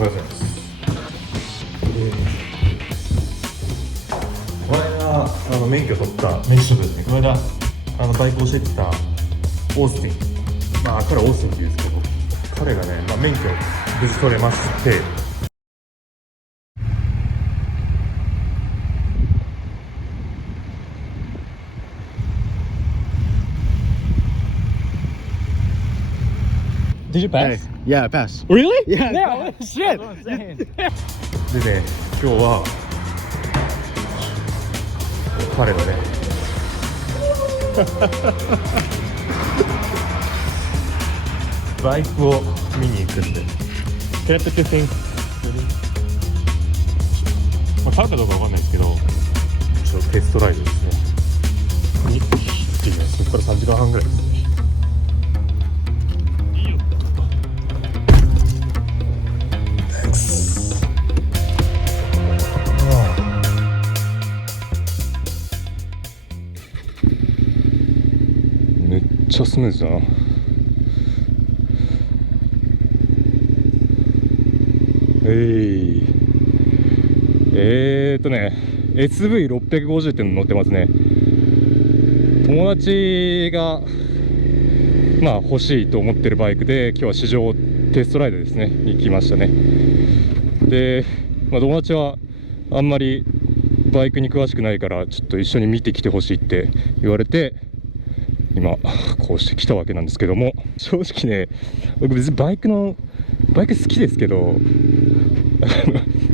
おはようございます。この間免許取った免許ですね。この間バイク教えてたオースティン、彼はオースティンって言うんですけど、彼がね、免許無事取れまして、Did you pass? Yeah, I passed. Really? Yeah. Yeah. Shit. でね、今日は彼のねバイクを見に行くんで。Can I put this in? 買うかどうかわかんないですけど、ちょっとテストライドですね。に行ってみます。ここから3時間半ぐらいですね。いいよ。めっちゃスムーズだな。SV650 っての乗ってますね。友達が欲しいと思ってるバイクで、今日は試乗テストライドですねに行きましたね。で、友達はあんまりバイクに詳しくないから、ちょっと一緒に見てきてほしいって言われて、今こうして来たわけなんですけども、正直ね、僕別にバイク好きですけど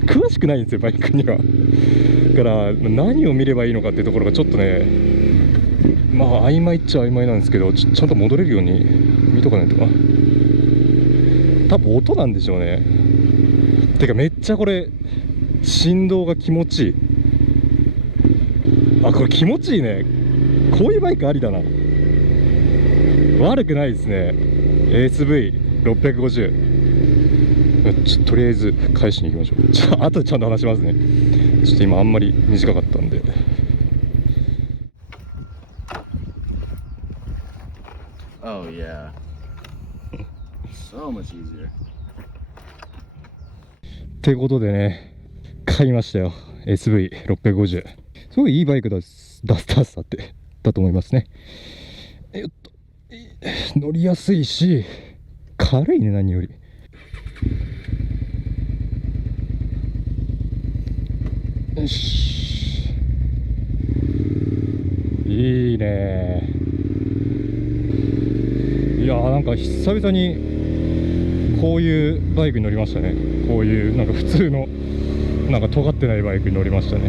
詳しくないんですよ、バイクには。だから何を見ればいいのかっていうところがちょっとね、曖昧っちゃ曖昧なんですけど、ちゃんと戻れるように見とかないとな。多分音なんでしょうね。てかめっちゃこれ振動が気持ちいい。これ気持ちいいね。こういうバイクありだな。悪くないですね。 SV650。とりあえず返しに行きましょう。後でちゃんと話しますね。ちょっと今あんまり短かったんで。Oh yeah. So much easier. ってことでね、買いましたよ SV650。すごいいいバイクだと思いますね。乗りやすいし軽いね、何より。よし、いいね。いやー、なんか久々にこういうバイクに乗りましたね。こういう普通の尖ってないバイクに乗りましたね。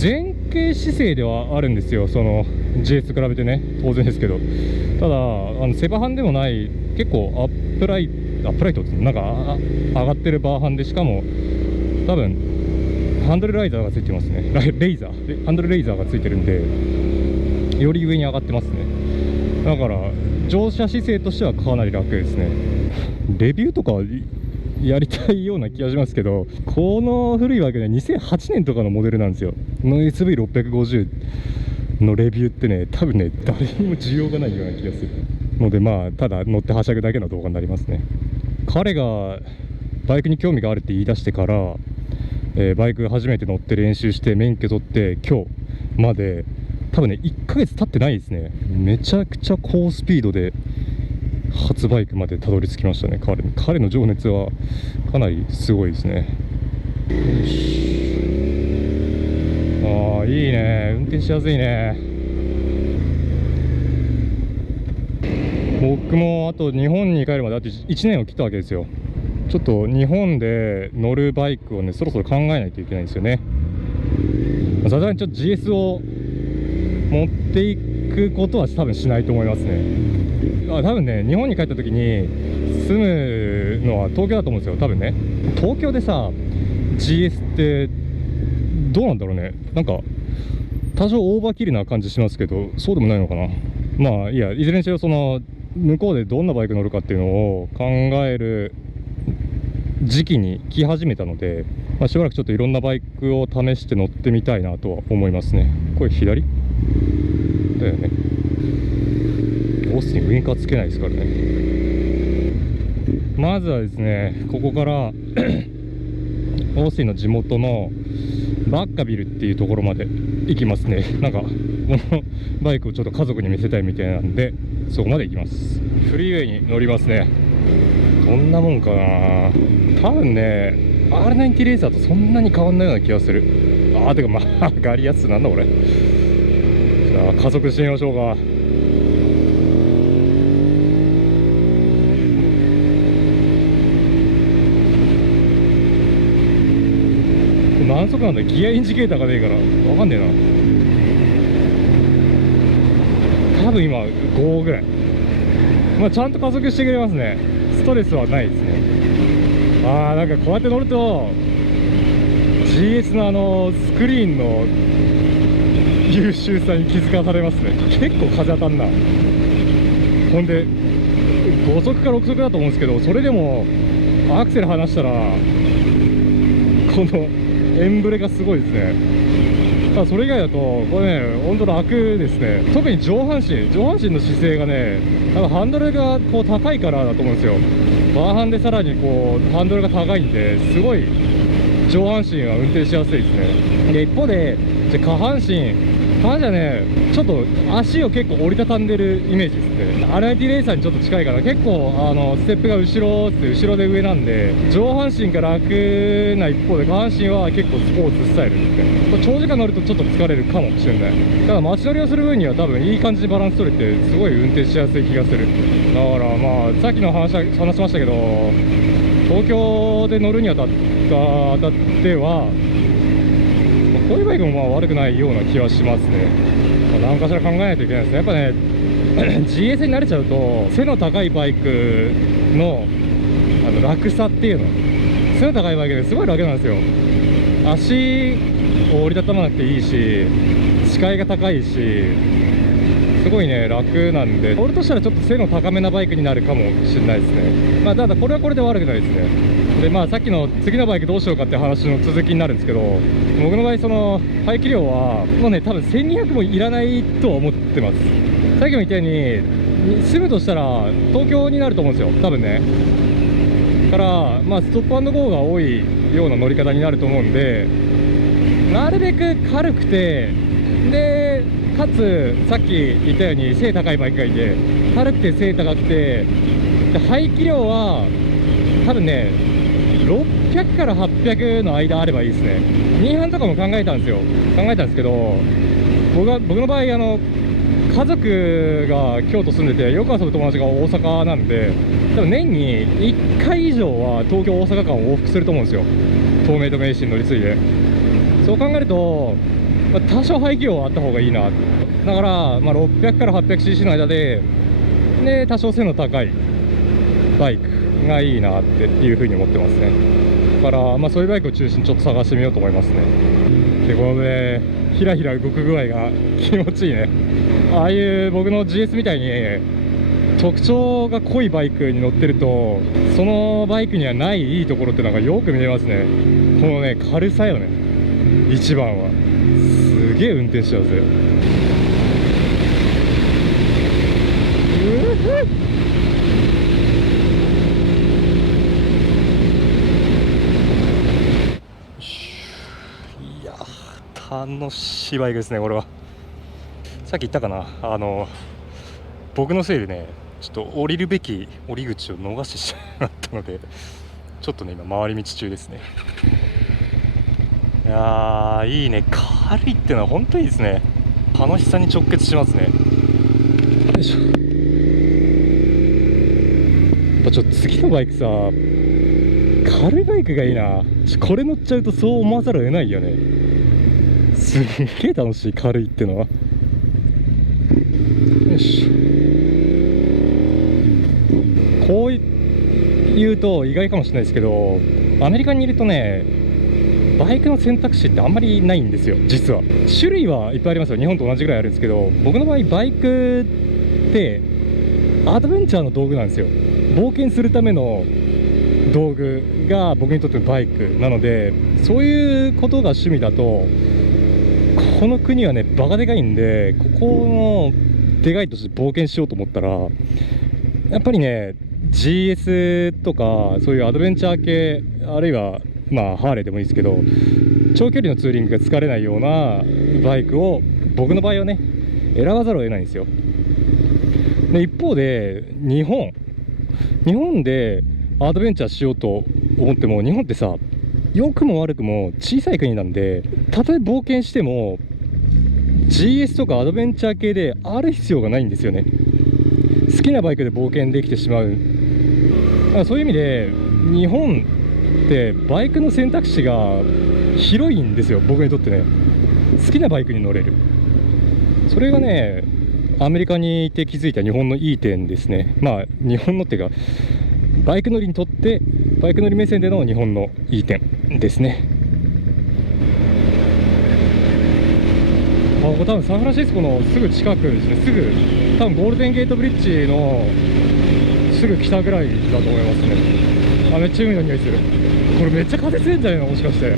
前傾姿勢ではあるんですよ、その GS と比べてね、当然ですけど。ただセバハンでもない、結構アップライトって上がってるバーハンで、しかも多分ハンドルライザーがついてますね。ハンドルレイザーがついてるんで、より上に上がってますね。だから乗車姿勢としてはかなり楽ですね。レビューとかやりたいような気がしますけど、この古いわけで2008年とかのモデルなんですよの SV650 のレビューってね、多分ね、誰にも需要がないような気がするので、ただ乗ってはしゃぐだけの動画になりますね。彼がバイクに興味があるって言い出してから、バイク初めて乗って練習して免許取って今日まで多分ね1ヶ月経ってないですね。めちゃくちゃ高スピードで初バイクまでたどり着きましたね。彼の情熱はかなりすごいですね。よし、いいね、運転しやすいね。僕もあと日本に帰るまであと1年を切ったわけですよ。ちょっと日本で乗るバイクをね、そろそろ考えないといけないんですよね。さすがにちょっと GS を持っていくことは多分しないと思いますね。多分ね、日本に帰った時に住むのは東京だと思うんですよ、多分ね。東京でさ GS ってどうなんだろうね。多少オーバーキルな感じしますけど、そうでもないのかな。いや、いずれにしろその向こうでどんなバイク乗るかっていうのを考える時期に来始めたので、しばらくちょっといろんなバイクを試して乗ってみたいなとは思いますね。これ左だよね。オースティンウインカーつけないですからね。まずはですね、ここからオースティンの地元のバッカビルっていうところまで行きますね。なんかこのバイクをちょっと家族に見せたいみたいなんで、そこまで行きます。フリーウェイに乗りますね。どんなもんかな。多分ね R90 レーサーとそんなに変わんないような気がする。てか曲がりやすなんだこれ。じゃあ加速してみましょうか。何速なんだ。ギアインジケーターがねえから分かんねえな。多分今5ぐらい。ちゃんと加速してくれますね。ストレスはないですね。なんかこうやって乗ると GS のスクリーンの優秀さに気づかされますね。結構風当たんな。ほんで5速か6速だと思うんですけど、それでもアクセル離したらこのエンブレがすごいですね。ただそれ以外だとこれね、ほんと楽ですね。特に上半身の姿勢がね、多分ハンドルがこう高いからだと思うんですよ。バーハンでさらにこうハンドルが高いんで、すごい上半身は運転しやすいですね。で一方で下半身はね、ちょっと足を結構折りたたんでるイメージですね。R90 レーサーにちょっと近いかな。結構ステップが後ろで上なんで、上半身が楽な一方で下半身は結構スポーツスタイルですね。これ長時間乗るとちょっと疲れるかもしれない。ただ街乗りをする分には多分いい感じにバランス取れて、すごい運転しやすい気がする。だからさっきの話しましたけど、東京で乗るにあたってはこういうバイクも悪くないような気はしますね。何かしら考えないといけないですね。やっぱねGS に慣れちゃうと背の高いバイクの楽さっていうの、背の高いバイクですごい楽なんですよ。足を折りたたまなくていいし、視界が高いし、すごいね楽なんで、俺としたらちょっと背の高めなバイクになるかもしれないですね。ただこれはこれで悪くないですね。でさっきの次のバイクどうしようかって話の続きになるんですけど、僕の場合その排気量はもうね多分1200もいらないとは思ってます。さっきも言ったように住むとしたら東京になると思うんですよ、多分ね。からストップ&ゴーが多いような乗り方になると思うんで、なるべく軽くて、でかつさっき言ったように背高いバイクがいて、軽くて背高くて、で排気量は多分ね600から800の間あればいいですね。2班とかも考えたんですけど、僕の場合家族が京都住んでて、よく遊ぶ友達が大阪なんで、多分年に1回以上は東京大阪間を往復すると思うんですよ、東名と名神乗り継いで。そう考えると、多少排気量はあった方がいいな。だから600から 800cc の間で多少背の高いバイクがいいなっていう風に思ってますね。だからそういうバイクを中心にちょっと探してみようと思いますね。でこのねひらひら動く具合が気持ちいいね。ああいう僕の GS みたいに特徴が濃いバイクに乗ってると、そのバイクにはないいいところってのがよく見えますね。このね軽さよね、一番は。すげえ運転しちゃうぜ。いや楽しいバイクですね、これは。さっき言ったかな、僕のせいでねちょっと降りるべき降り口を逃してしまったので、ちょっとね今回り道中ですね。いやーいいね、軽いっていうのは本当にいいですね。楽しさに直結しますね。よいしょ。やっぱちょっと次のバイクさ、軽いバイクがいいな。これ乗っちゃうとそう思わざるを得ないよね。すげえ楽しい、軽いってのは。よし。こう言うと意外かもしれないですけど、アメリカにいるとねバイクの選択肢ってあんまりないんですよ、実は。種類はいっぱいありますよ、日本と同じぐらいあるんですけど、僕の場合バイクってアドベンチャーの道具なんですよ。冒険するための道具が僕にとってのバイクなので、そういうことが趣味だとこの国はねバカでかいんで、ここのでかいとして冒険しようと思ったらやっぱりね GS とかそういうアドベンチャー系、あるいはまあハーレーでもいいですけど、長距離のツーリングが疲れないようなバイクを僕の場合はね選ばざるを得ないんですよ。で一方で日本でアドベンチャーしようと思っても、日本ってさ、良くも悪くも小さい国なんで、たとえ冒険しても GS とかアドベンチャー系である必要がないんですよね。好きなバイクで冒険できてしまう。だからそういう意味で日本ってバイクの選択肢が広いんですよ、僕にとってね。好きなバイクに乗れる、それがねアメリカにいて気づいた日本のいい点ですね。まあ日本のっていうかバイク乗りにとって、バイク乗り目線での日本のいい点ですね。ここ多分サンフランシスコのすぐ近くですね。すぐ多分ゴールデンゲートブリッジのすぐ北ぐらいだと思いますね。あ、めっちゃ海の匂いする。これめっちゃ風強いんじゃないの、もしかして。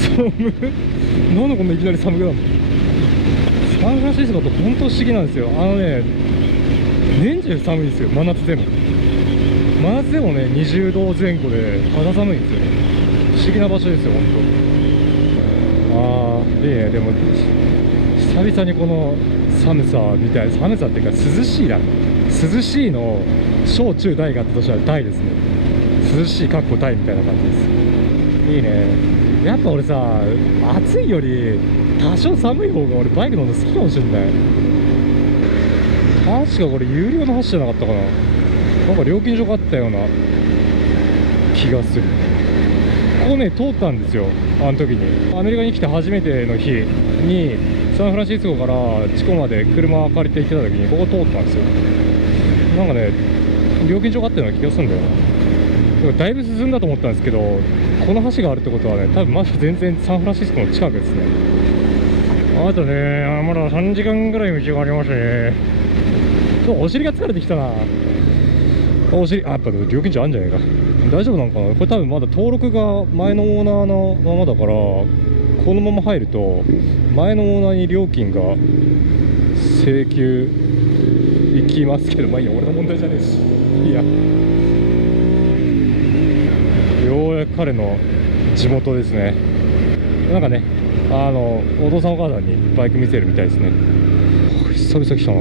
寒なんでこんないきなり寒くなるの。サンフランシスコって本当不思議なんですよ。年中寒いんですよ、真夏でも。真夏でもね20度前後で肌寒いんですよね。不思議な場所ですよ、本当。いいね。でも久々にこの寒さみたいな、寒さっていうか涼しいな。涼しいの小中大があったとしたら大ですね。涼しいかっこ大みたいな感じです。いいね。やっぱ俺さ、暑いより多少寒い方が俺バイク乗るの好きかもしれない。確かこれ有料の橋じゃなかったかな。なんか料金所があったような気がする。ここね通ったんですよ、あの時に。アメリカに来て初めての日にサンフランシスコからチコまで車借りて行ってた時にここ通ったんですよ。なんかね料金所があったような気がするんだよな。だいぶ進んだと思ったんですけど、この橋があるってことはね、多分まだ全然サンフランシスコの近くですね。あとね、まだ3時間ぐらい道がありますね。お尻が疲れてきたな。お尻、やっぱ料金所あるんじゃないか。大丈夫なのかな。これ多分まだ登録が前のオーナーのままだから、このまま入ると前のオーナーに料金が請求いきますけど、まあいいや、俺の問題じゃねえし。いや、ようやく彼の地元ですね。なんかね、お父さんお母さんにバイク見せるみたいですね。久々来たな。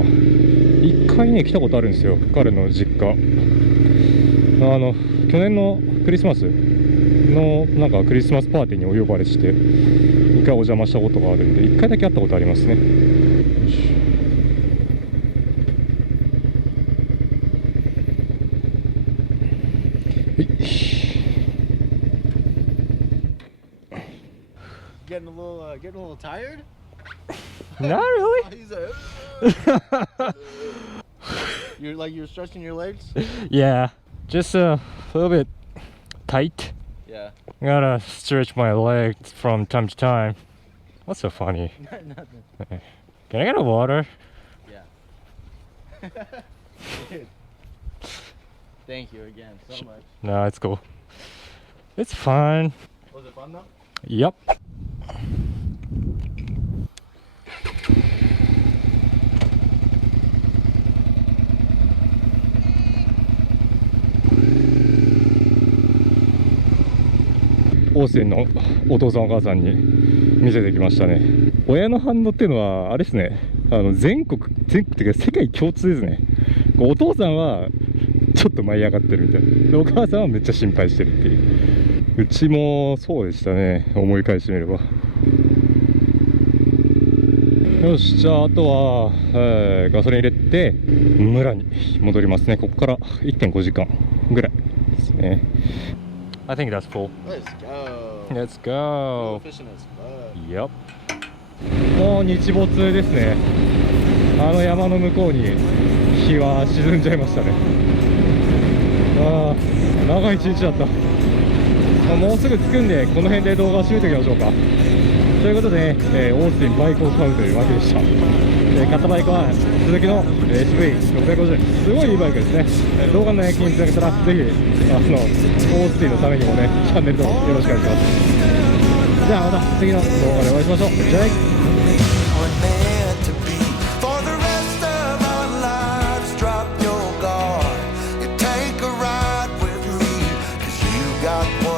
一回ね来たことあるんですよ、彼の実家。去年のクリスマスのなんかクリスマスパーティーにお呼ばれして一回お邪魔したことがあるんで、一回だけ会ったことありますね。Getting a little tired? Not really. He's you're stretching your legs? Yeah, just a little bit tight. Yeah. Gotta stretch my legs from time to time. What's so funny? Nothing. Can I get a water? Yeah. Dude. Thank you again so much. No, it's cool. It's fun. Was it fun though? Yep.オースティンのお父さんお母さんに見せてきましたね。親の反応っていうのはあれですね、全国っていうか世界共通ですね。お父さんはちょっと舞い上がってるみたいな、でお母さんはめっちゃ心配してるっていう。うちもそうでしたね、思い返してみれば。よし、じゃああとは、ガソリン入れて村に戻りますね。ここから 1.5 時間ぐらいですね。I think that's full. Let's go. Let's go. Fishing is fun. Yep. もう日没ですね。山の向こうに日は沈んじゃいましたね。長い一日だった。もうすぐ着くんで、この辺で動画を締めておきましょうか。ということで、オースティンバイクを買うというわけでした。買ったバイクはスズキの SV650、すごいいいバイクですね。動画のね、気につなげたらぜひオースティンのためにもね、チャンネル登録よろしくお願いします。じゃあまた次の動画でお会いしましょう。じゃあね。For the rest of our lives, drop your guard. got